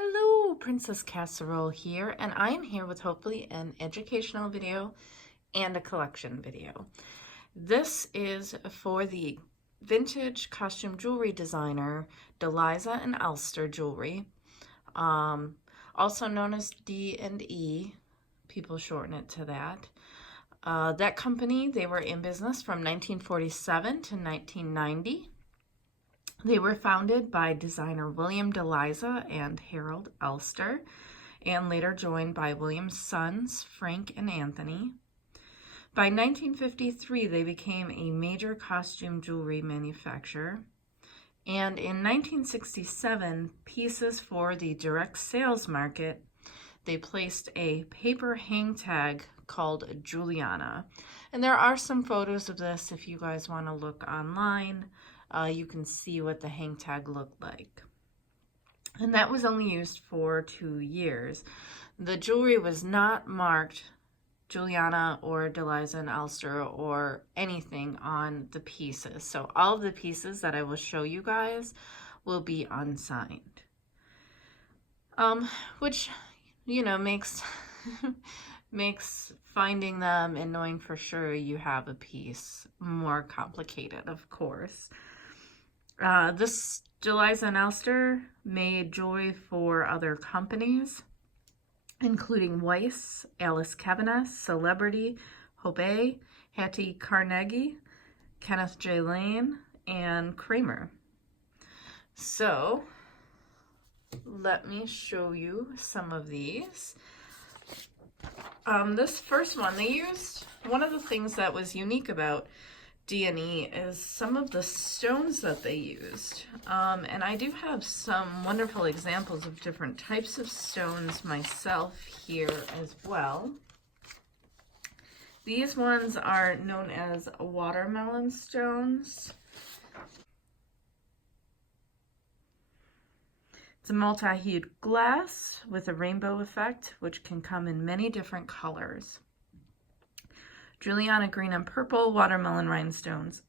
Hello, Princess Casserole here, and I am here with hopefully an educational video and a collection video. This is for the vintage costume jewelry designer Deliza and Elster Jewelry, also known as D&E. People shorten it to that. That company, they were in business from 1947 to 1990. They were founded by designer William DeLizza and Harold Elster, and later joined by William's sons, Frank and Anthony. By 1953, they became a major costume jewelry manufacturer. And in 1967, pieces for the direct sales market, they placed a paper hang tag called Juliana. And there are some photos of this if you guys want to look online. You can see what the hang tag looked like. And that was only used for 2 years. The jewelry was not marked Juliana or Deliza and Elster or anything on the pieces. So all of the pieces that I will show you guys will be unsigned. Which, you know, makes makes finding them and knowing for sure you have a piece more complicated, of course. This Deliza and Elster made jewelry for other companies, including Weiss, Alice Kavanagh, Celebrity, Hobe, Hattie Carnegie, Kenneth J. Lane, and Kramer. So let me show you some of these. This first one, they used, one of the things that was unique about D&E is some of the stones that they used. And I do have some wonderful examples of different types of stones myself here as well. These ones are known as watermelon stones. It's a multi-hued glass with a rainbow effect, which can come in many different colors. Juliana green and purple watermelon rhinestones,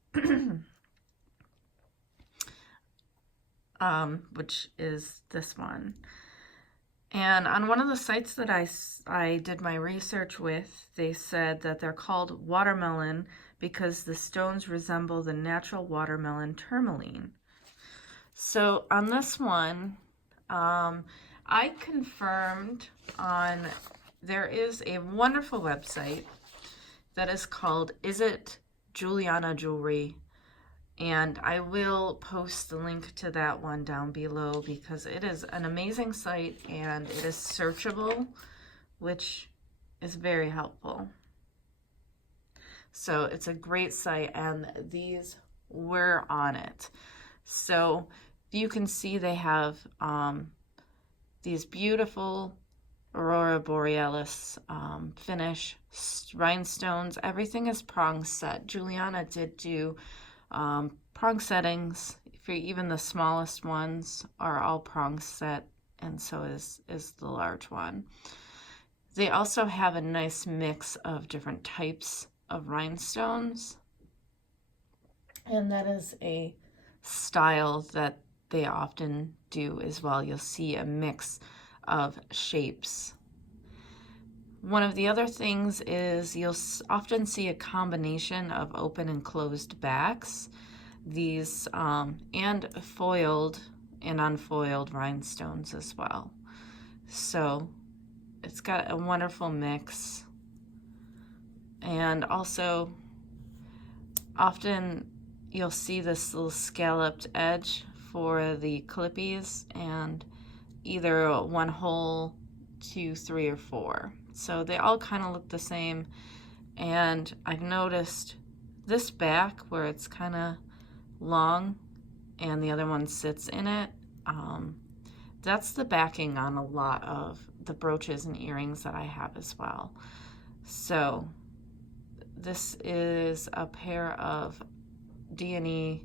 which is this one. And on one of the sites that I did my research with, they said that they're called watermelon because the stones resemble the natural watermelon tourmaline. So on this one, I confirmed on, there is a wonderful website that is called Is It Juliana Jewelry, and I will post the link to that one down below because it is an amazing site and it is searchable, which is very helpful. So it's a great site and these were on it. So you can see they have these beautiful Aurora Borealis finish, rhinestones. Everything is prong set. Juliana did do prong settings for even the smallest ones are all prong set, and so is the large one. They also have a nice mix of different types of rhinestones, and that is a style that they often do as well. You'll see a mix of shapes. One of the other things is you'll often see a combination of open and closed backs, these and foiled and unfoiled rhinestones as well. So it's got a wonderful mix. And also often you'll see this little scalloped edge for the clippies, and either 1 hole, 2, 3, or 4. So they all kind of look the same. And I've noticed this back where it's kind of long and the other one sits in it, that's the backing on a lot of the brooches and earrings that I have as well. So this is a pair of D&E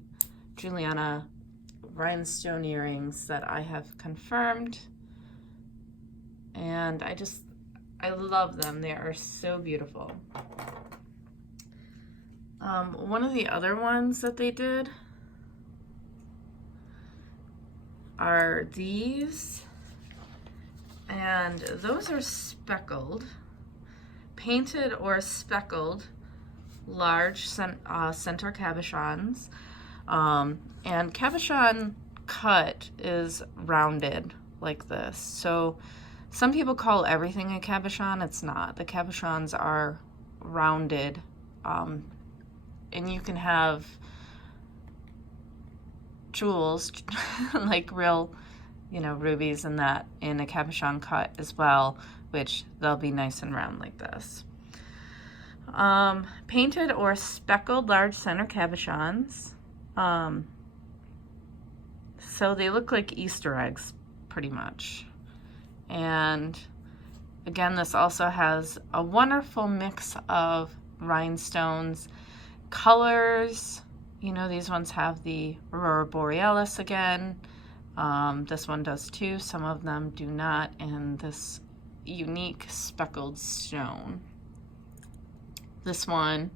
Juliana rhinestone earrings that I have confirmed, and I love them. They are so beautiful. One of the other ones that they did are these. And those are speckled, painted or speckled large center cabochons. And cabochon cut is rounded like this. So some people call everything a cabochon. It's not. The cabochons are rounded, and you can have jewels like real, rubies and that in a cabochon cut as well, which they'll be nice and round like this. Painted or speckled large center cabochons. So they look like Easter eggs pretty much. And again, this also has a wonderful mix of rhinestones, colors. These ones have the Aurora Borealis again. This one does too. Some of them do not. And this unique speckled stone. This one,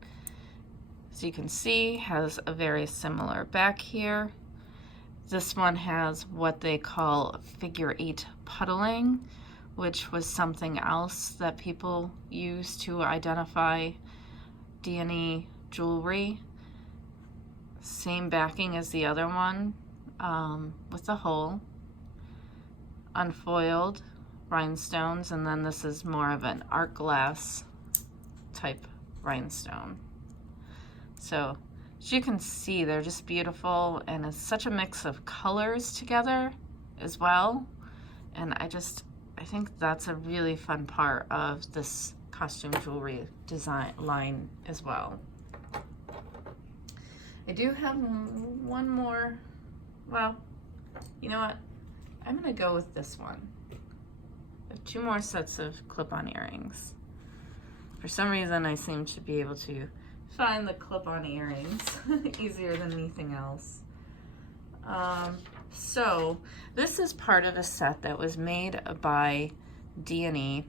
as you can see, has a very similar back here. This one has what they call figure 8 puddling, which was something else that people use to identify D&E jewelry. Same backing as the other one, with the hole, unfoiled rhinestones, and then this is more of an art glass type rhinestone. So as you can see, they're just beautiful, and it's such a mix of colors together as well. And I think that's a really fun part of this costume jewelry design line as well. I do have one more. Well, you know what? I'm gonna go with this one. I have 2 more sets of clip-on earrings. For some reason, I seem to be able to find the clip-on earrings easier than anything else. So this is part of a set that was made by D&E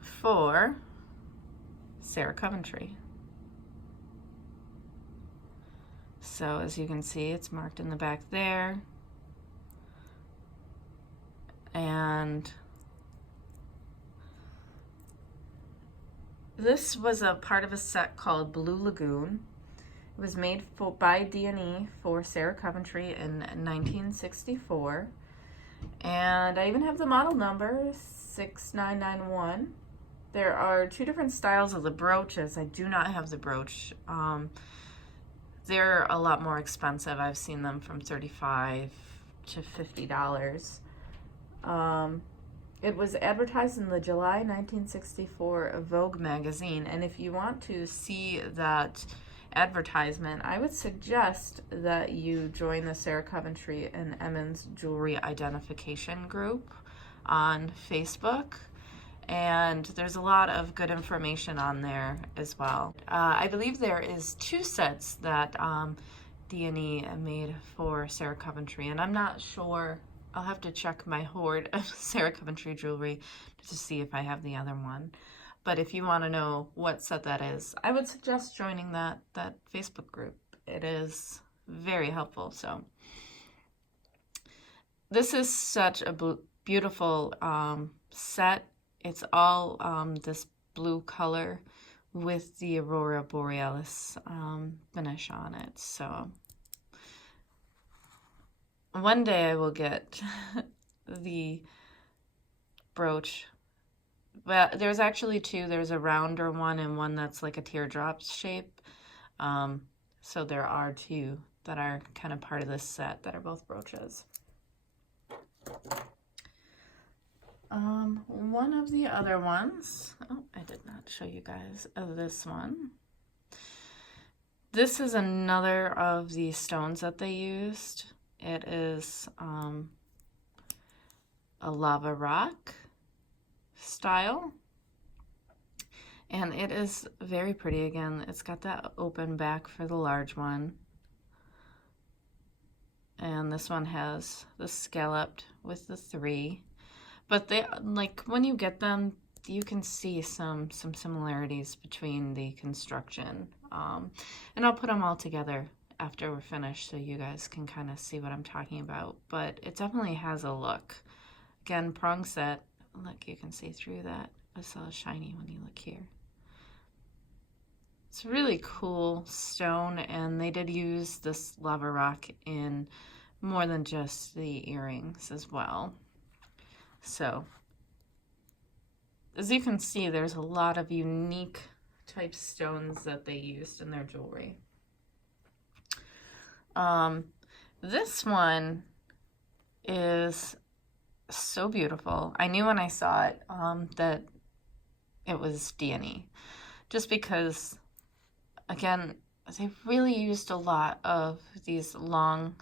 for Sarah Coventry. So as you can see, it's marked in the back there. And this was a part of a set called Blue Lagoon. It was made by D&E for Sarah Coventry in 1964. And I even have the model number, 6991. There are 2 different styles of the brooches. I do not have the brooch. They're a lot more expensive. I've seen them from $35 to $50. It was advertised in the July 1964 Vogue magazine, and if you want to see that advertisement, I would suggest that you join the Sarah Coventry and Emmons Jewelry Identification group on Facebook, and there's a lot of good information on there as well. I believe there is 2 sets that D&E made for Sarah Coventry, and I'm not sure. I'll have to check my hoard of Sarah Coventry jewelry to see if I have the other one. But if you want to know what set that is, I would suggest joining that Facebook group. It is very helpful. So this is such a beautiful set. It's all this blue color with the Aurora Borealis finish on it. So one day I will get the brooch. Well, there's actually 2. There's a rounder one and one that's like a teardrop shape. So there are 2 that are kind of part of this set that are both brooches. One of the other ones, oh, I did not show you guys this one. This is another of the stones that they used. It is a lava rock style, and it is very pretty. Again, it's got that open back for the large one, and this one has the scalloped with the 3. But they, like, when you get them, you can see some similarities between the construction, and I'll put them all together after we're finished so you guys can kind of see what I'm talking about. But it definitely has a look again, prong set. Look, you can see through that. It's all shiny when you look here. It's a really cool stone, and they did use this lava rock in more than just the earrings as well. So, as you can see, there's a lot of unique type stones that they used in their jewelry. This one is so beautiful. I knew when I saw it that it was D&E, just because, again, they really used a lot of these long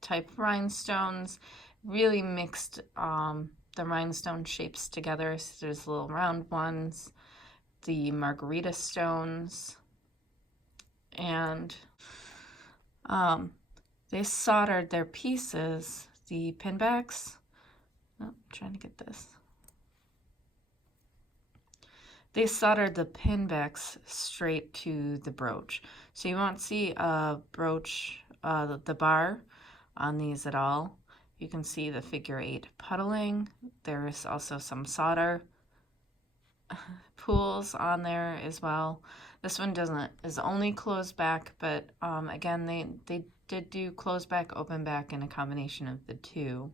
type rhinestones, really mixed the rhinestone shapes together. So there's little round ones, the margarita stones, and they soldered their pieces, the pin backs. Oh, I'm trying to get this. They soldered the pin backs straight to the brooch. So you won't see a brooch, the bar on these at all. You can see the figure 8 puddling. There's also some solder pools on there as well. This one is only closed back, but again, they did do closed back, open back, and a combination of the two.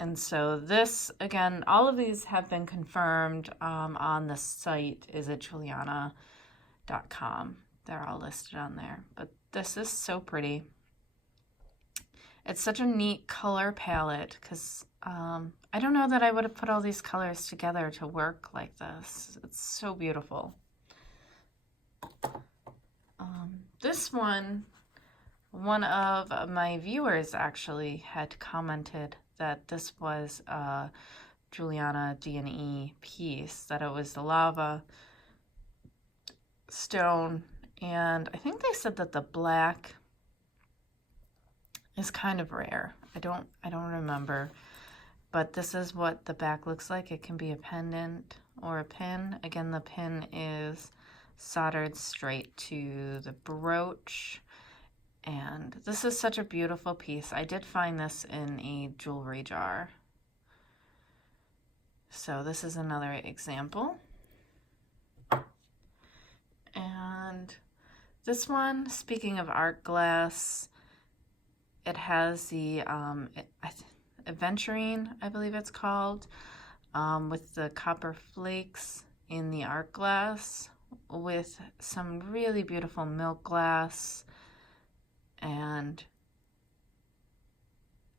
And so this, again, all of these have been confirmed on the site, is at Juliana.com. They're all listed on there. But this is so pretty. It's such a neat color palette because I don't know that I would have put all these colors together to work like this. It's so beautiful. This one of my viewers actually had commented that this was a Juliana D&E piece, that it was the lava stone, and I think they said that the black is kind of rare. I don't remember, but this is what the back looks like. It can be a pendant or a pin. Again, the pin is soldered straight to the brooch. And this is such a beautiful piece. I did find this in a jewelry jar. So this is another example. And this one, speaking of art glass, it has the aventurine, I believe it's called, with the copper flakes in the art glass, with some really beautiful milk glass. And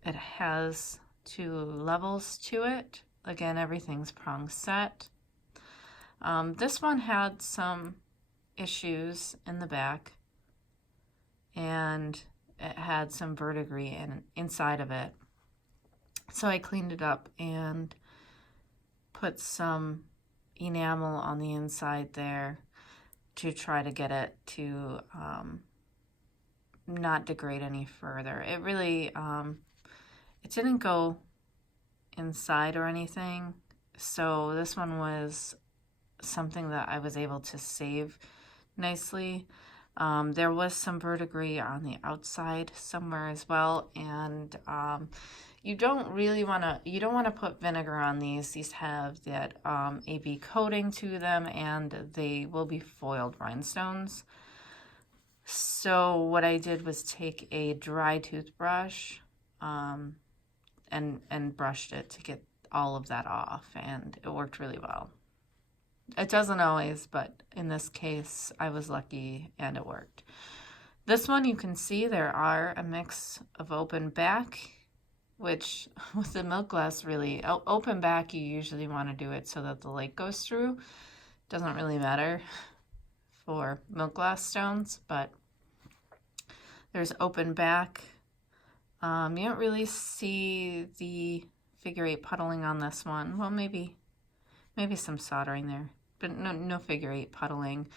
it has 2 levels to it. Again, everything's prong set. This one had some issues in the back, and it had some verdigris inside of it. So I cleaned it up and put some enamel on the inside there to try to get it to not degrade any further. It really, it didn't go inside or anything, so this one was something that I was able to save nicely. There was some verdigris on the outside somewhere as well, and you don't want to put vinegar on these. These have that AB coating to them, and they will be foiled rhinestones. So what I did was take a dry toothbrush and brushed it to get all of that off, and it worked really well. It doesn't always, but in this case, I was lucky and it worked. This one, you can see there are a mix of open back, which with the milk glass, really, open back, you usually want to do it so that the light goes through. Doesn't really matter for milk glass stones, but there's open back. You don't really see the figure 8 puddling on this one. Well, maybe some soldering there, but no figure 8 puddling.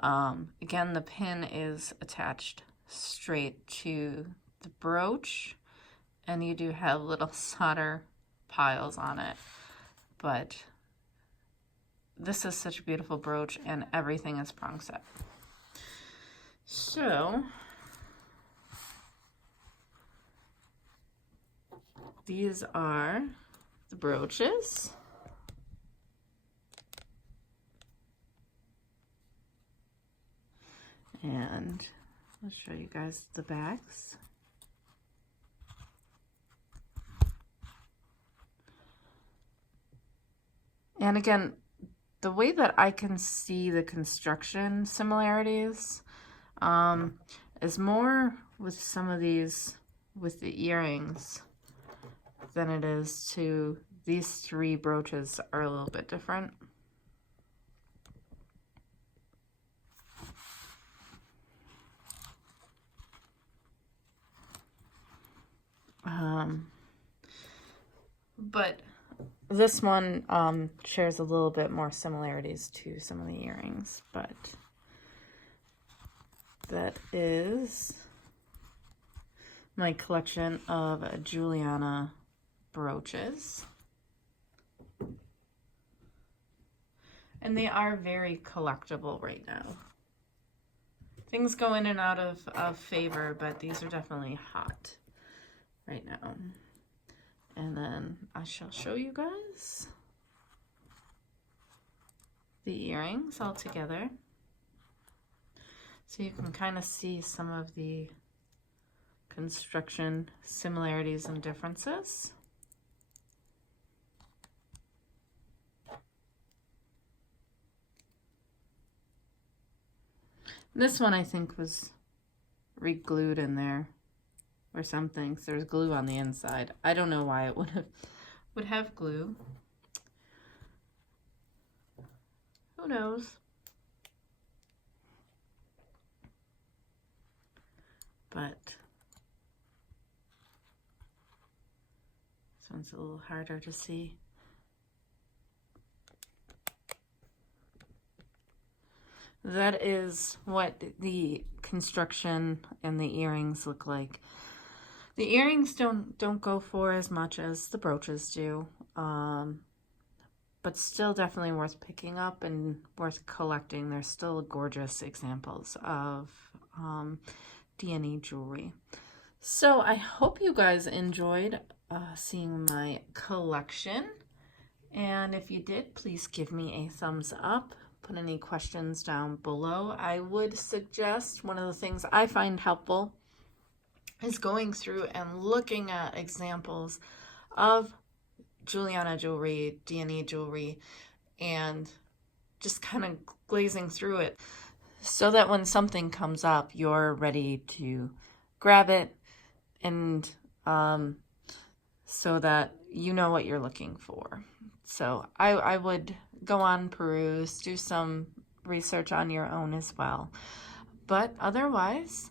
Again, the pin is attached straight to the brooch, and you do have little solder piles on it, but this is such a beautiful brooch, and everything is prong set. So these are the brooches. And I'll show you guys the backs. And again, the way that I can see the construction similarities is more with some of these with the earrings than it is to these three brooches are a little bit different. But this one shares a little bit more similarities to some of the earrings, but that is my collection of Juliana brooches. And they are very collectible right now. Things go in and out of favor, but these are definitely hot right now. And then I shall show you guys the earrings all together, so you can kind of see some of the construction similarities and differences. This one I think was re-glued in there or something, so there's glue on the inside. I don't know why it would have glue. Who knows? But this one's a little harder to see. That is what the construction and the earrings look like. The earrings don't go for as much as the brooches do, but still definitely worth picking up and worth collecting. They're still gorgeous examples of D&E jewelry. So I hope you guys enjoyed seeing my collection, and if you did, please give me a thumbs up. Put any questions down below. I would suggest, one of the things I find helpful is going through and looking at examples of Juliana jewelry, D&E jewelry, and just kind of glazing through it so that when something comes up, you're ready to grab it, and so that you know what you're looking for. So I would go on, peruse, do some research on your own as well. But otherwise,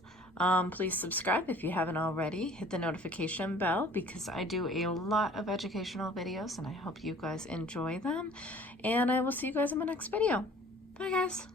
please subscribe if you haven't already. Hit the notification bell because I do a lot of educational videos and I hope you guys enjoy them. And I will see you guys in my next video. Bye guys.